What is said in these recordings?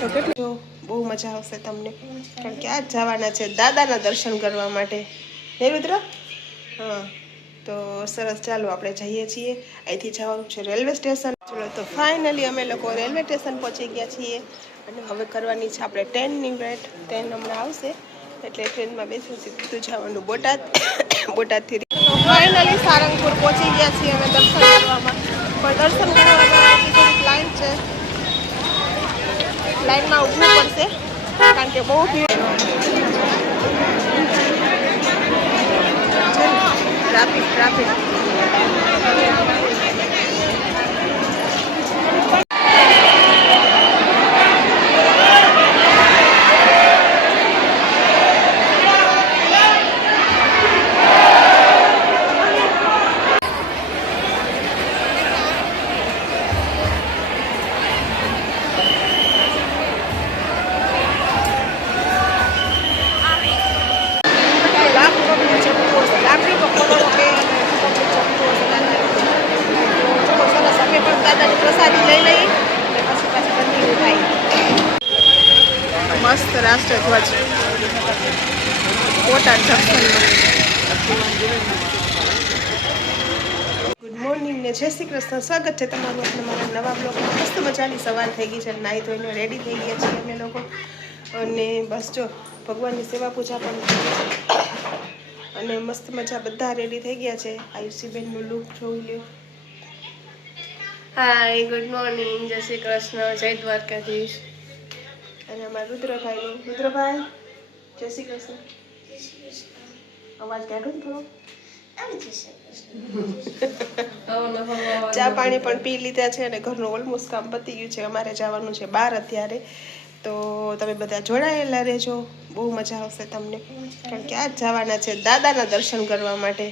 તો કેટલું બહુ મજા આવશે તમને, કારણ કે આજ જવાના છે દાદાના દર્શન કરવા માટે. હે રુદ્ર? હા, તો સરસ, ચાલો આપણે જઈએ છીએ. અહીંથી જવાનું છે રેલવે સ્ટેશન. ચલો તો ફાઇનલી અમે લોકો રેલવે સ્ટેશન પહોંચી ગયા છીએ અને હવે કરવાની છે આપણે ટ્રેનની વેટ. ટ્રેન હમણાં આવશે એટલે ટ્રેનમાં બેસી સીધું જવાનું બોટાદ. બોટાદથી ફાઇનલી સારંગપુર પહોંચી ગયા છીએ અમે દર્શન કરવામાં. પણ દર્શન કરવામાં થોડીક લાઈન છે, લાઈનમાં ઊભું પડશે કારણ કે બહુ ભીડ. ટ્રાફિક. પ્રસાદી લઈ લઈ અને પછી કન્ટિન્યુ થાય. મસ્ત રાષ્ટ્રધ્વજ બોટાદ જંકશનમાં. ગુડ મોર્નિંગ ને જય શ્રી કૃષ્ણ. સ્વાગત છે તમારું એટલે મારા નવા બ્લોગમાં. મસ્ત મજાની સવાર થઈ ગઈ છે, નાહી ધોઈને રેડી થઈ ગયા છીએ અમે લોકો. અને બસ જો ભગવાનની સેવા પૂજા પણ થઈ ગઈ છે અને મસ્ત મજા બધા રેડી થઈ ગયા છે. આયુષીબેનનું લુક જોઈ લ્યો. હાય, ગુડ મોર્નિંગ, જય શ્રી કૃષ્ણ, જય દ્વારકાધીશ. અને અમારા રુદ્રભાઈનું. રુદ્રભાઈ, જય શ્રી કૃષ્ણ. અવાજ કાઢો ને થોડો. ચા પાણી પણ પી લીધા છે અને ઘરનું ઓલમોસ્ટ કામ પતી ગયું છે. અમારે જવાનું છે બહાર અત્યારે, તો તમે બધા જોડાયેલા રહેજો, બહુ મજા આવશે તમને, કારણ કે આજ જવાના છે દાદાના દર્શન કરવા માટે.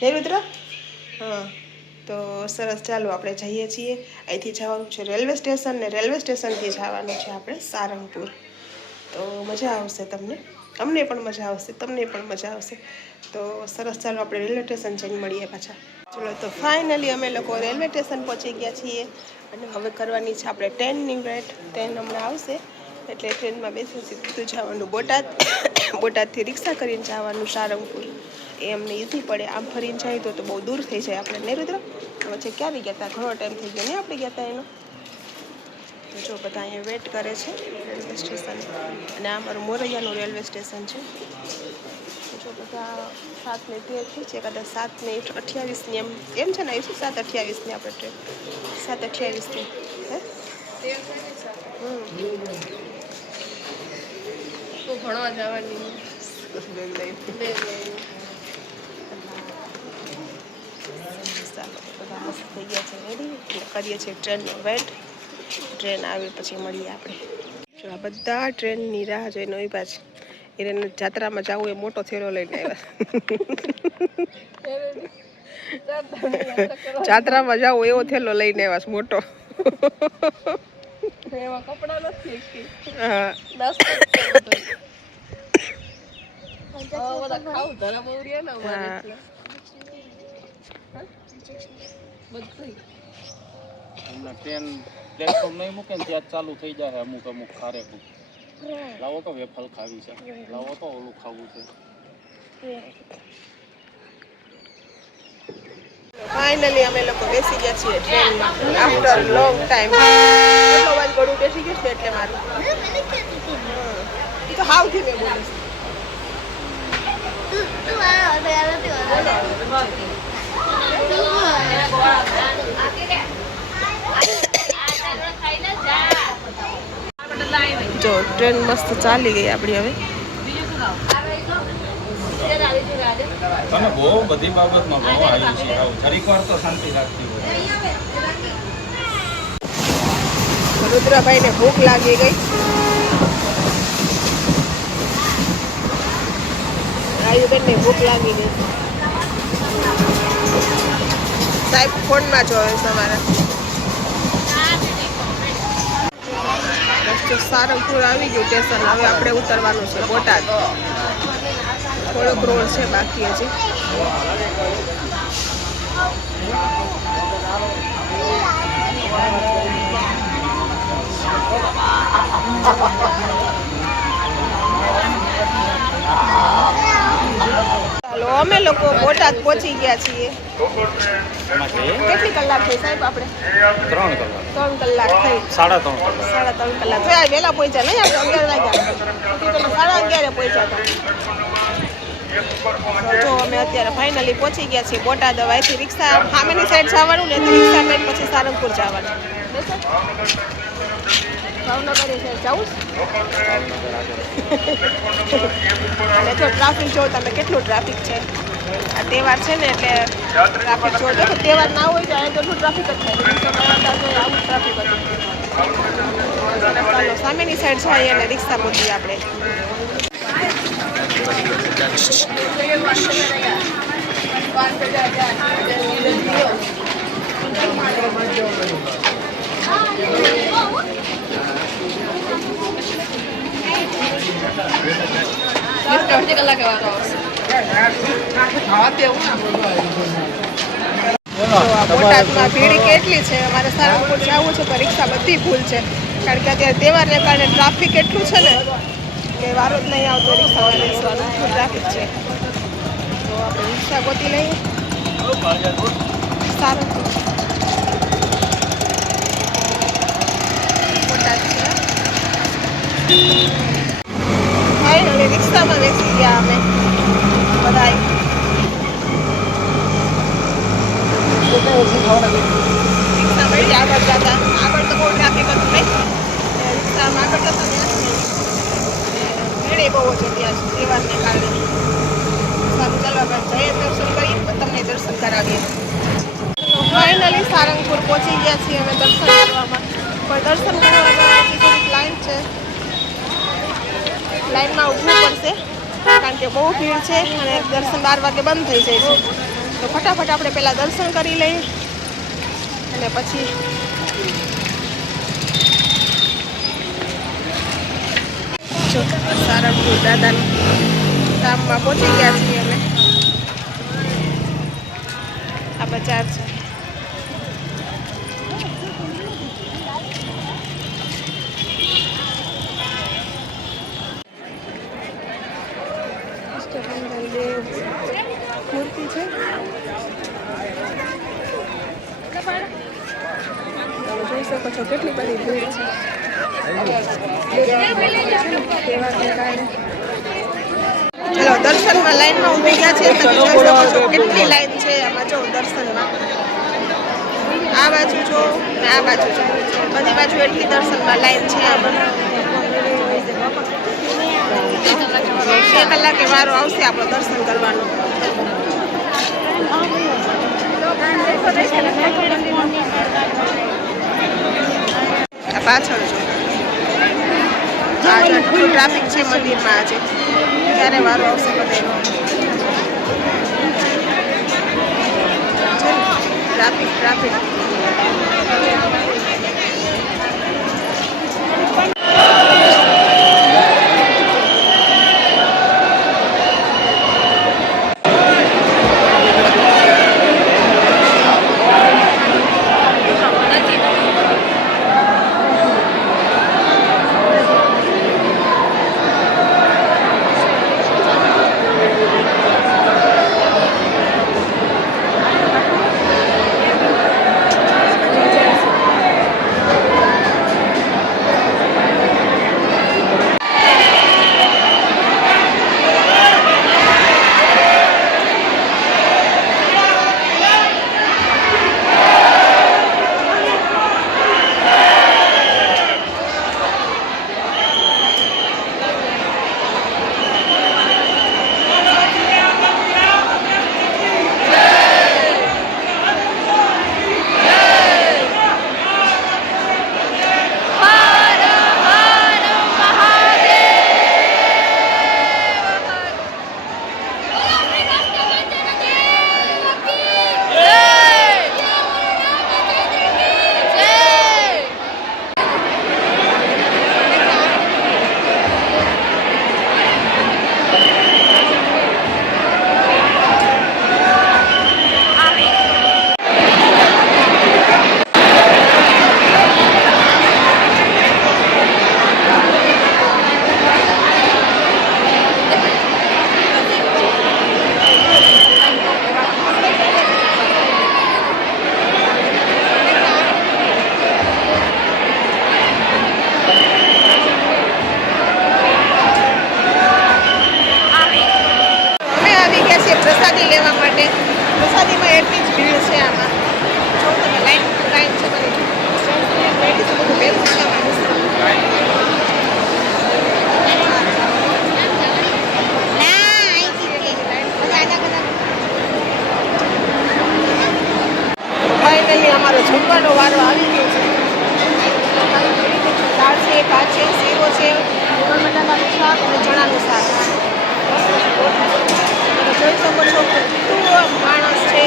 હે રુદ્ર? હા, તો સરસ, ચાલો આપણે જઈએ છીએ. અહીંથી જવાનું છે રેલવે સ્ટેશન ને રેલવે સ્ટેશનથી જવાનું છે આપણે સારંગપુર. તો મજા આવશે તમને, અમને પણ મજા આવશે, તમને પણ મજા આવશે. તો સરસ, ચાલો આપણે રેલવે સ્ટેશન જઈને મળીએ પાછા. ચલો તો ફાઇનલી અમે લોકો રેલવે સ્ટેશન પહોંચી ગયા છીએ અને હવે કરવાની છે આપણે ટ્રેનની વેટ. ટ્રેન હમણાં આવશે એટલે ટ્રેનમાં બેસી સીધું જવાનું બોટાદ. બોટાદથી રિક્ષા કરીને જવાનું સારંગપુર. એ અમને ઇઝી પડે. આમ ફરીને જાય તો બહુ દૂર થઈ જાય આપણે. ને રુદ્ર? વચ્ચે ક્યાં આવી ગયા હતા? ઘણો ટાઈમ થઈ ગયો ને આપણે ગયા હતા એનો. તો જો બધા અહીંયા વેટ કરે છે રેલવે સ્ટેશન, અને આ અમારું મોરૈયાનું રેલવે સ્ટેશન છે. જો બધા 7 ને 13 થઈ છે, કદાચ 7 ને 28ની એમ છે ને. આવીશું 7:28ની આપણે ટ્રેન, 7:28ની. તો ભણવા જવાની થઈ ગયા છે રેડી. કરીએ છીએ ટ્રેનનો વેટ. ટ્રેન આવે પછી મળીએ આપણે. જો આ બધા ટ્રેનની રાહ જોઈને ઊભા છે. એને જાત્રામાં જવું એ મોટો થેલો લઈને આવ્યા. જાત્રામાં જવું એવો થેલો લઈને આવ્યા મોટો. એમાં કપડા નથી. હા, ખાવું ધરા બહુ રે ને અમારે. ટ્રેન પ્લેટફોર્મ નહીં મૂકે ને ત્યાં ચાલુ થઈ જાય અમુક ખારેકું. લાવો તો વેફલ ખાવી છે, લાવો તો ઓલું ખાવું છે. ફાઇનલી અમે લોકો બેસી ગયા છીએ ટ્રેનમાં આફ્ટર લોંગ ટાઈમ. એટલો વાર ગળું બેસી ગયું છે એટલે મારું. એ તો હાવ થી મેં બોલું. જો ટ્રેન મસ્ત ચાલી ગઈ આપણી હવે. તમે બહુ બધી બાબતમાં બહુ આવી છે. ઘડીક વાર તો શાંતિ રાખતી હોય. રુદ્રભાઈને ભૂખ લાગી ગઈ. આયુબેનને ભૂખ લાગી ગઈ. સાહેબ ફોનમાં જોવે સવારે. સારંગપુર આવી ગયું સ્ટેશન. હવે આપણે ઉતરવાનું છે બોટાદ. થોડોક રોડ છે બાકી હજી. ચાલો અમે લોકો બોટાદ પહોંચી ગયા છીએ. એમાં છે કેટલી કલાક થઈ સાહેબ આપણે? 3 કલાક 3 કલાક થઈ. 3.5 કલાક 3.5 કલાક થયા. વહેલા પહોંચ્યા નહીં આપણે 11 વાગ્યા. તમે 11:30 પહોંચ્યા હતા. જો અમે અત્યારે ફાઇનલી પહોંચી ગયા છીએ બોટાદ. હવે અહીંથી રિક્ષા સામેની સાઈડ જવાનું ને રિક્ષા મેં પછી સારંગપુર જવાનું. ભાવનગર સાઈડ જવું અને જો ટ્રાફિક જો તમે કેટલું ટ્રાફિક છે. આ તહેવાર છે ને એટલે ટ્રાફિક જો તો તહેવાર ના હોય તો એટલું ટ્રાફિક જ થાય. આવું ટ્રાફિક હતું. ચાલો સામેની સાઈડ જઈએ અને રિક્ષા મૂકીએ આપણે. બોટાદમાં ભીડ કેટલી છે. અમારે સારંગપુર જવું છે તો રિક્ષા બધી ફૂલ છે. કારણ કે અત્યારે તહેવારને કારણે ટ્રાફિક એટલું છે ને કે વારો જ નહીં આવતો રિક્ષામાં બેસવાનો. ટ્રાફિક છે તો આપણે રિક્ષા ગોતી લઈએ. સારંગપુર બોટાદ છે. ફાઇનલી રિક્ષામાં બેસી ગયા અમે બધા. રિક્ષા મળી આગળ જતા. આગળ તો બહુ ટ્રાફિક હતું નહીં. રિક્ષામાં આગળ જતા ભીડ બહુ હતી ત્યાં તહેવારને કારણે. સારું ચાલો આપણે જઈએ દર્શન કરીએ તમને દર્શન કરાવીએ. ફાઇનલી સારંગપુર પહોંચી ગયા છીએ અમે દર્શન કરવામાં. પણ દર્શન કરવામાં હજી થોડીક લાઈન છે. લાઈનમાં ઊભવું પડશે કારણ કે બહુ ભીડ છે અને દર્શન 12 વાગે બંધ થઈ જાય છે. તો ફટાફટ આપણે પહેલાં દર્શન કરી લઈએ અને પછી સારંગપુર દાદાના ધામમાં પહોંચી ગયા છીએ અમે. આ બજાર છે. મૂર્તિ છે. તમે જોઈ શકો છો કેટલી બધી ભીડ છે. ચલો દર્શનમાં લાઈનમાં ઊભી ગયા છે. તમે જોઈ શકો છો કેટલી લાઈન છે આમાં. જો દર્શનમાં આ બાજુ જો ને આ બાજુ જો બધી બાજુ એટલી દર્શનમાં લાઈન છે. આમાં 2 કલાકે વારો આવશે આપણો દર્શન કરવાનો. પાછળ જો આજે આટલું ટ્રાફિક છે મંદિરમાં. આજે ક્યારે વારો આવશે બધાનો. ટ્રાફિક ટ્રાફિક બટાકાનું શાક અને ચણાનું શાક. તમે જોઈ શકો છો કેટલું માણસ છે.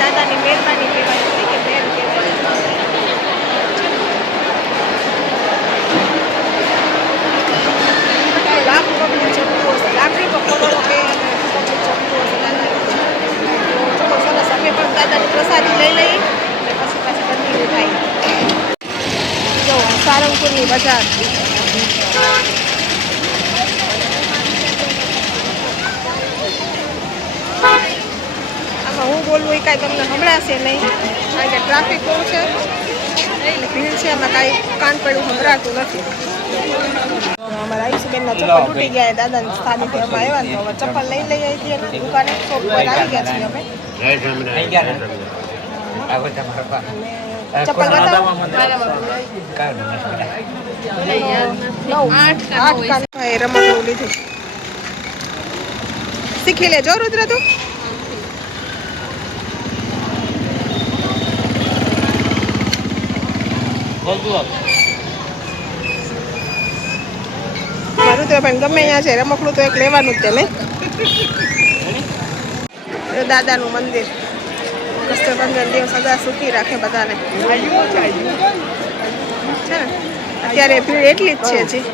દાદાની મહેરબાની કહેવાય છે કે મહેર કહેવાય છે. લાખ પબ્લિક જમતું હશે, લાખની તો કરોડો બે પબ્લિક જમતું હશે દાદાની. તો ચલો સરસ, અમે પણ દાદાની પ્રસાદી લઈ લઈએ અને પછી પાછી કન્ટિન્યુ થાય. જો સારંગપુરની બજાર. આમાં હું બોલવું એ કાંઈ તમને સંભળાશે નહીં, કારણ કે ટ્રાફિક બહુ છે, ભીડ છે, એમાં કાંઈ કાન પડ્યું સંભળાતું નથી. અમારા આયુષબેનના ચપ્પલ તૂટી ગયા, દાદાની સ્થાનેથી અમે આવ્યા તો હવે ચપ્પલ લઈ લઈ આવી હતી અને દુકાને શોપ પર આવી ગયા છીએ અમે. ચપ્પલ બતાવો. 8 રમકડું લીધું. શીખી લેજો રુદ્ર તું. રુદ્રભાઈ ગમે અહીંયા છે રમકડું તો એક લેવાનું જ છે ને. દાદાનું મંદિર કષ્ટભંજન દેવ સદા સુખી રાખે બધાને. છે ને અત્યારે ભીડ એટલી જ છે હજી.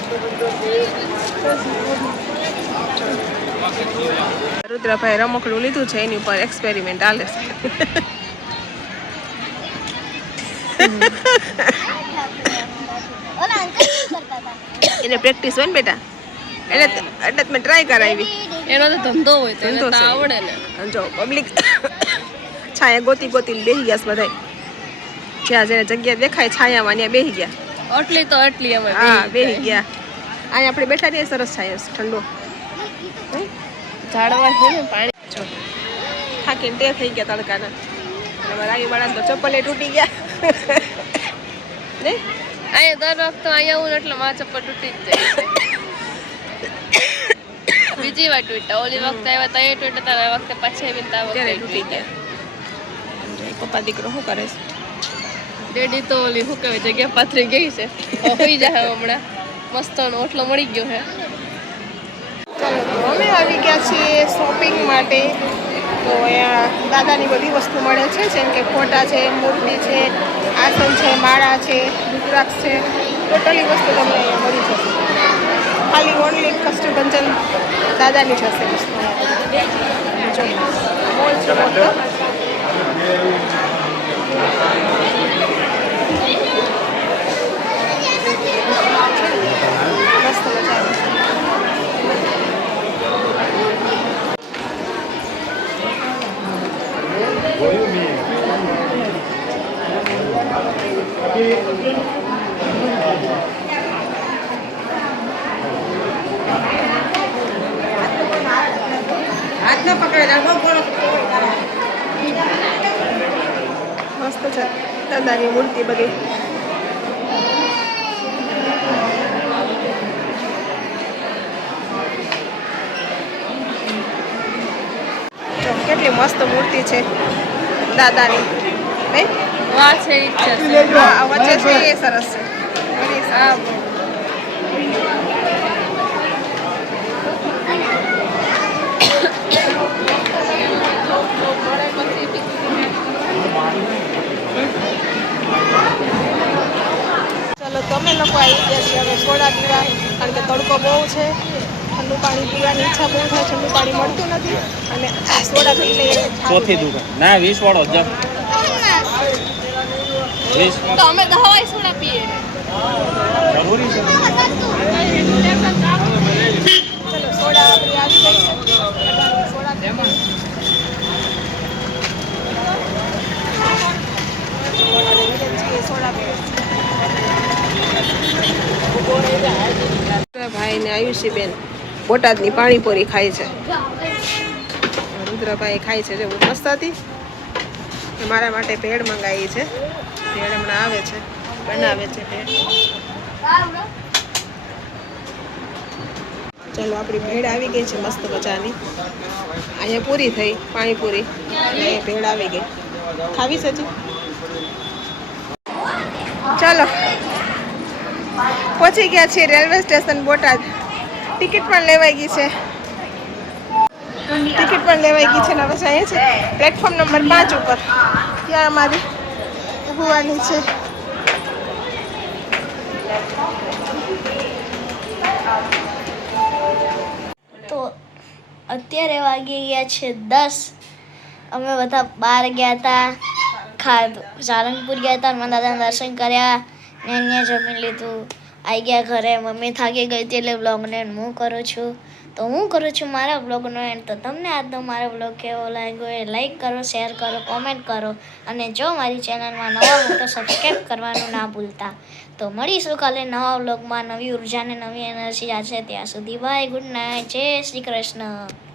રુદ્રભાઈ રમકડું લીધું છે, એની ઉપર એક્સપેરિમેન્ટ હાલે છે. એને પ્રેક્ટિસ હોય ને બેટા, એટલે મેં ટ્રાય કરાવી. એનો તો ધંધો હોય તો એને તો આવડે ને. જો પબ્લિક છાયા ગોતી ગોતીને બેસી ગયા છે બધા. જ્યાં જેને જગ્યા દેખાય છાયામાં ત્યાં બેસી ગયા. એટલી અમે હા બેસી ગયા. અહીંયા આપણે બેઠા રહીએ, સરસ છાયો છે, ઠંડો. ઝાડવા છે ને પાણી. જો થાકીને તે થઈ ગયા તડકાના. અને મારા આગેવાળાને તો ચપ્પલે તૂટી ગયા. નહીં અહીંયા દર વખતે અહીંયા આવું ને એટલે મારા ચપ્પલ તૂટી જ જાય. બીજી વાર તૂટ્યા, ઓલી વખતે આવ્યા તો અહીંયા તૂટ્યા હતા, આ વખતે પાછા આવીને તો આ ત્યારે વખતે તૂટી ગયા. પપ્પા દીકરો શું કરે છે? ડેડી તો ઓલી શું કહેવાય જગ્યા પાથરી ગઈ છે, હોઈ જાય હમણાં. મસ્ત ઓટલો મળી ગયો છે. ચાલો તો અમે આવી ગયા છીએ શોપિંગ માટે. તો અહીંયા દાદાની બધી વસ્તુ મળે છે, જેમ કે ફોટા છે, મૂર્તિ છે, આસન છે, માળા છે, રુદ્રાક્ષ છે, ટોટલી વસ્તુ તમને અહીંયા મળી જશે. ખાલી ઓનલી કષ્ટભંજન દાદાની જ હશે વસ્તુ. મોલ છે મોટો. મસ્ત મજા આવે છે. મસ્ત છે દાદાની મૂર્તિ બધી. જો કેટલી મસ્ત મૂર્તિ છે દાદાની. નહીં વાહ છે ઈચ્છા છે. આ વચ્ચે છે એ સરસ છે. ઘણી સરસ. ચલો તમે લોકો આવી ગયા છીએ હવે સોડા પીવા, કારણ કે તડકો બહુ છે. ઠંડુ પાણી પીવાની ઈચ્છા બહુ થાય, ઠંડુ પાણી મળતું નથી અને સોડા પી લઈએ. ચોથી દુકાન ના 20 વાળો જ 20 તો અમે દવાઈ સોડા પીએ. જરૂરી છે. ચલો સોડા આપણી આવી ગઈ છે. સોડા પીવા. સોડા પીવા. ભાઈ ને આયુષીબેન બોટાદની પાણીપુરી ખાય છે. રુદ્રભાઈ ખાય છે, જે મસ્ત હતી. મારા માટે ભેળ મંગાવી છે. ભેળ હમણાં આવે છે, બનાવે છે ભેળ. ચાલો આપણી ભેળ આવી ગઈ છે મસ્ત મજાની. અહીંયા પૂરી થઈ પાણીપુરી અને અહીંયા ભેળ આવી ગઈ. ખાવી છે હજી? ચાલો પહોંચી ગયા છીએ રેલવે સ્ટેશન બોટાદ. ટિકિટ પણ લેવાઈ ગઈ છે. ટિકિટ પણ લેવાઈ ગઈ છે ને હવે અહીંયા છે પ્લેટફોર્મ નંબર 5 ઉપર. ત્યાં અમારી ઊભવાની છે. તો અત્યારે વાગી ગયા છે 10. અમે બધા બહાર ગયા હતા, સારંગપુર ગયા હતા, હનુમાન દાદાના દર્શન કર્યા ને અહીંયા જમી લીધું, આવી ગયા ઘરે. મમ્મી થાકી ગઈ હતી એટલે બ્લોગને હું કરું છું. તો હું કરું છું મારા બ્લોગનો એન્ડ. તો તમને આજનો મારો બ્લોગ કેવો લાગ્યો એ લાઈક કરો, શેર કરો, કોમેન્ટ કરો અને જો મારી ચેનલમાં નવા હો તો સબસ્ક્રાઈબ કરવાનું ના ભૂલતા. તો મળીશું કાલે નવા બ્લોગમાં નવી ઉર્જા અને નવી એનર્જી. છે ત્યાં સુધી બાય, ગુડ નાઇટ, જય શ્રી કૃષ્ણ.